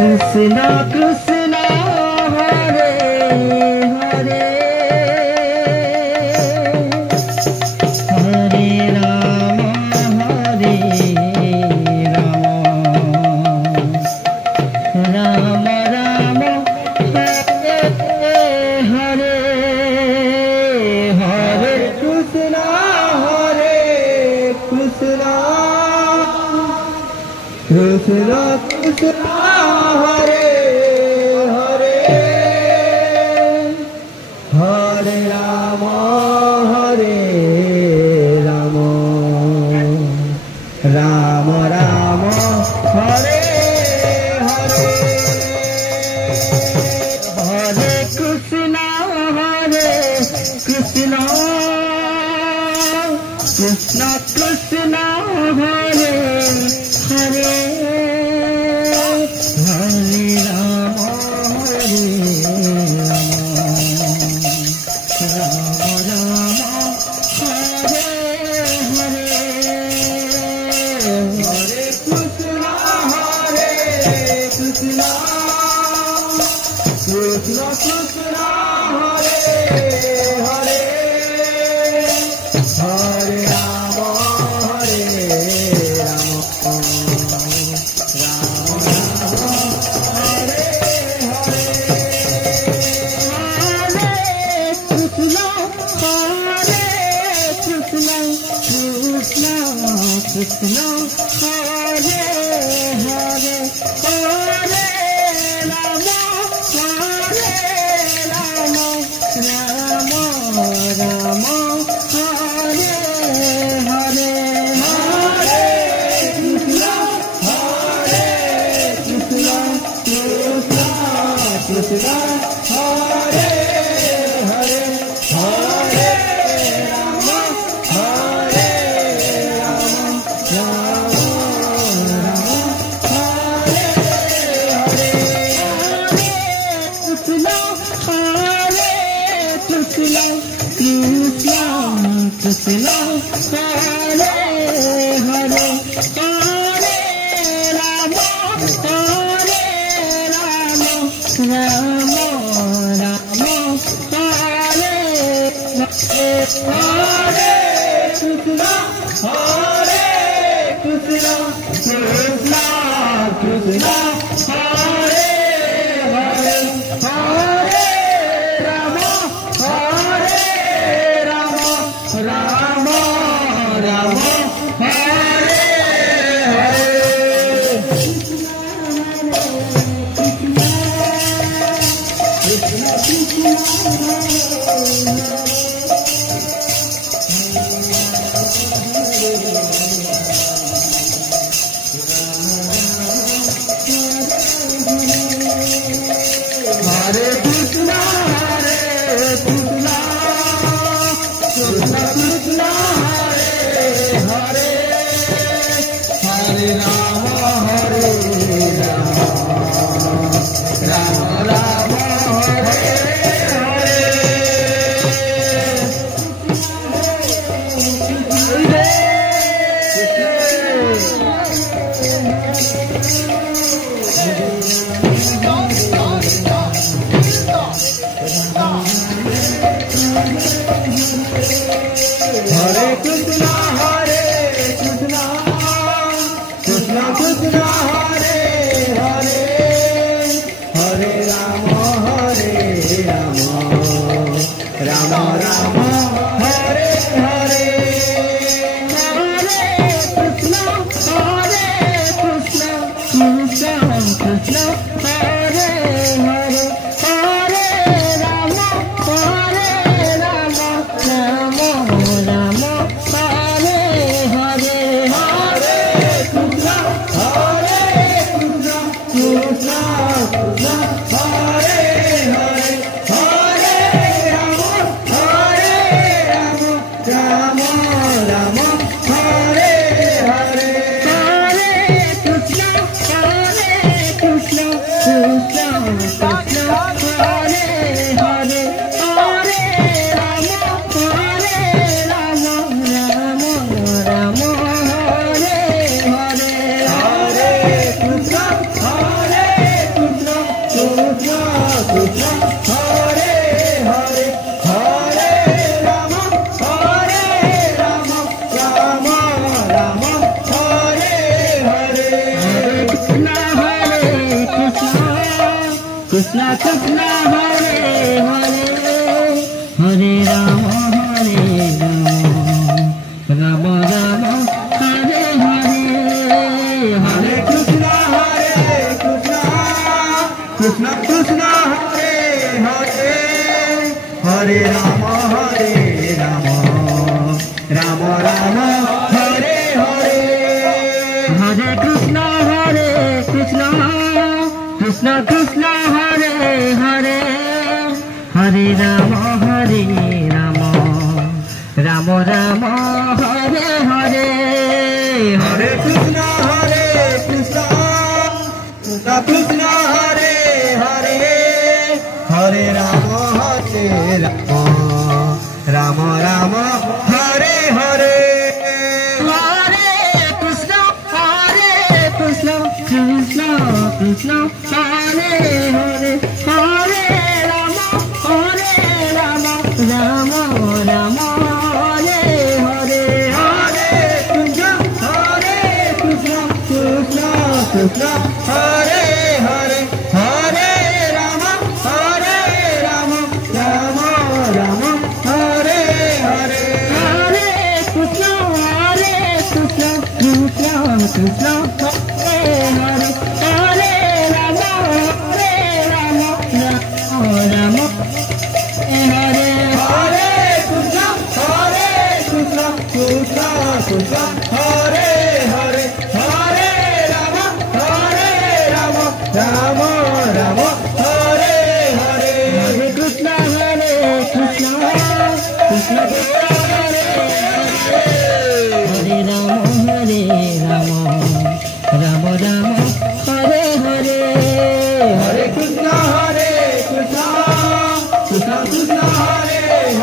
Krishna Krishna Hare Hare Hare Ram Ram Ram Hare Hare Hare Krishna Krishna Krishna Hare Hare Hare Ram Ram Ram Hare Hare Hare Krishna Krishna Krishna Hare Hare Hare Ram Ram Hare Hare Hare Krishna Krishna Krishna Hare Hare Hare Ram Krishna Hare Hare Hare Ram Ram Ram Hare Hare Hare Krishna Krishna Krishna Hare Hare Hare Ram Krishna Hare Hare Hare Ram Ram Ram Hare Hare Krishna Krishna Krishna Hare Hare Hare Ram Ram Ram Hare Hare Hare Krishna Krishna Krishna Hare Hare Hare Ram Ram Hare Hare Hare Krishna Krishna Krishna Hare Hare Hare Ram Ram Ram Hare Hare Hare Krishna Krishna Krishna Hare Hare Hare Ram Ram Hare Hare Hare Krishna Krishna Hare Hare Hare Ram Ram Hare Hare Hare Krishna Krishna Krishna Krishna Hare Hare Hare Rama Rama Rama Hare Hare Hare Krishna Krishna Krishna Hare Hare Hare Rama Rama Rama Hare Hare Hare Krishna Krishna Krishna Hare Hare Hare Rama Rama Rama Hare Hare Hare Krishna Krishna Krishna Hare Hare Hare Rama Rama Rama Hare Hare Hare Krishna Krishna Krishna Hare Hare Hare Rama Rama Rama Hare Hare Hare Krishna Krishna Hare Hare Hare Rama Rama Rama Hare Hare Hare Krishna Krishna Krishna Hare Hare Hare Rama Rama Hare Hare Krishna Krishna Hare Hare Hare Rama Rama Hare Hare Hare Krishna Krishna Hare Hare Rama Rama Hare Hare Hare Krishna Krishna Hare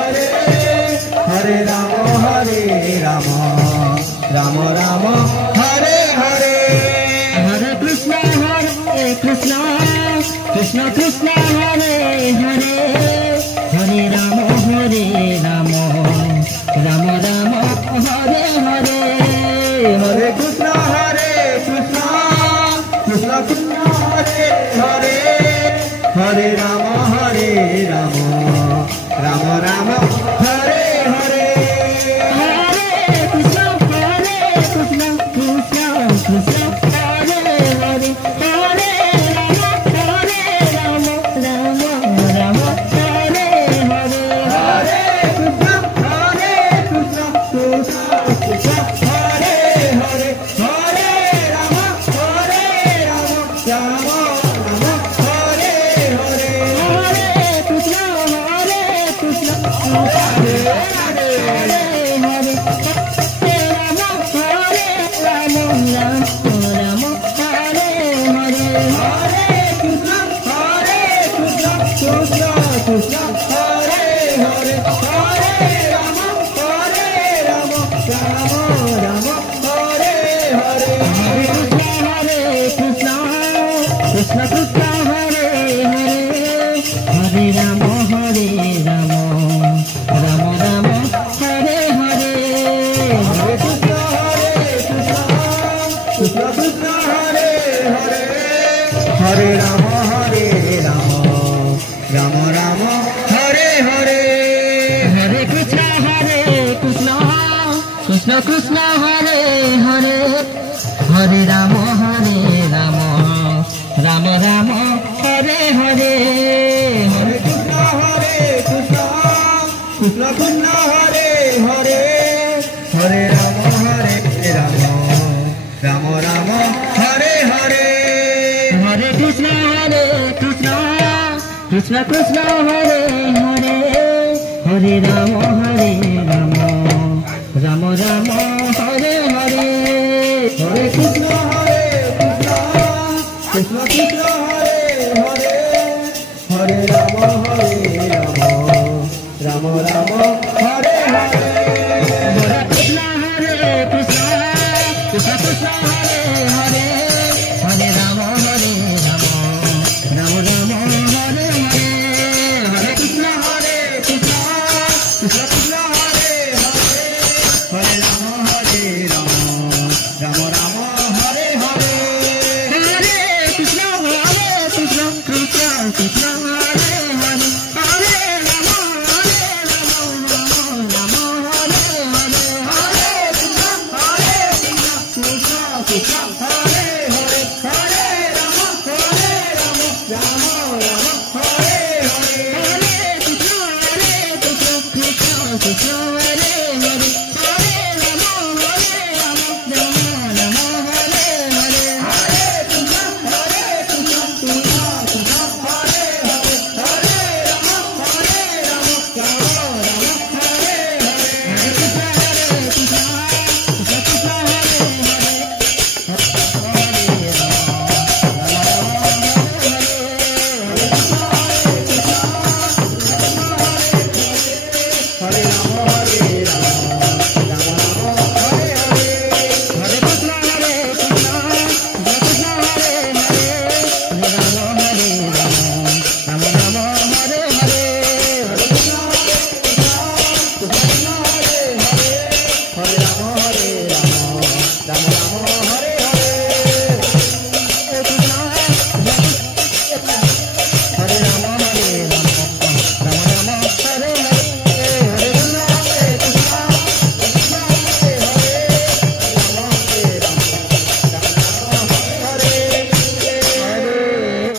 Hare Hare Rama Rama Hare Hare Hare Krishna Krishna Krishna Hare Hare Hare Rama Rama Rama Hare Hare Hare Krishna Krishna Krishna Hare Hare Hare Rama Rama Rama Hare Hare Hare Krishna Krishna Krishna Hare Hare Hare Rama Rama Hare Hare Hare Krishna Krishna Hare Hare Hare Rama Rama Hare Hare Hare Krishna Hare Krishna Krishna Hare Hare Hare Rama Rama Rama Hare Hare Hare Krishna Krishna Krishna Hare Hare Hare Rama Rama Rama Hare Hare Hare Krishna Krishna Krishna Hare Hare Hare Rama Rama Rama Hare Hare Hare Krishna Krishna Krishna Hare Hare Hare Rama Rama Hare Hare Hare Krishna Krishna Krishna Hare Hare Hare Rama Rama Hare Hare Hare Krishna Krishna Krishna Hare Hare Hare Rama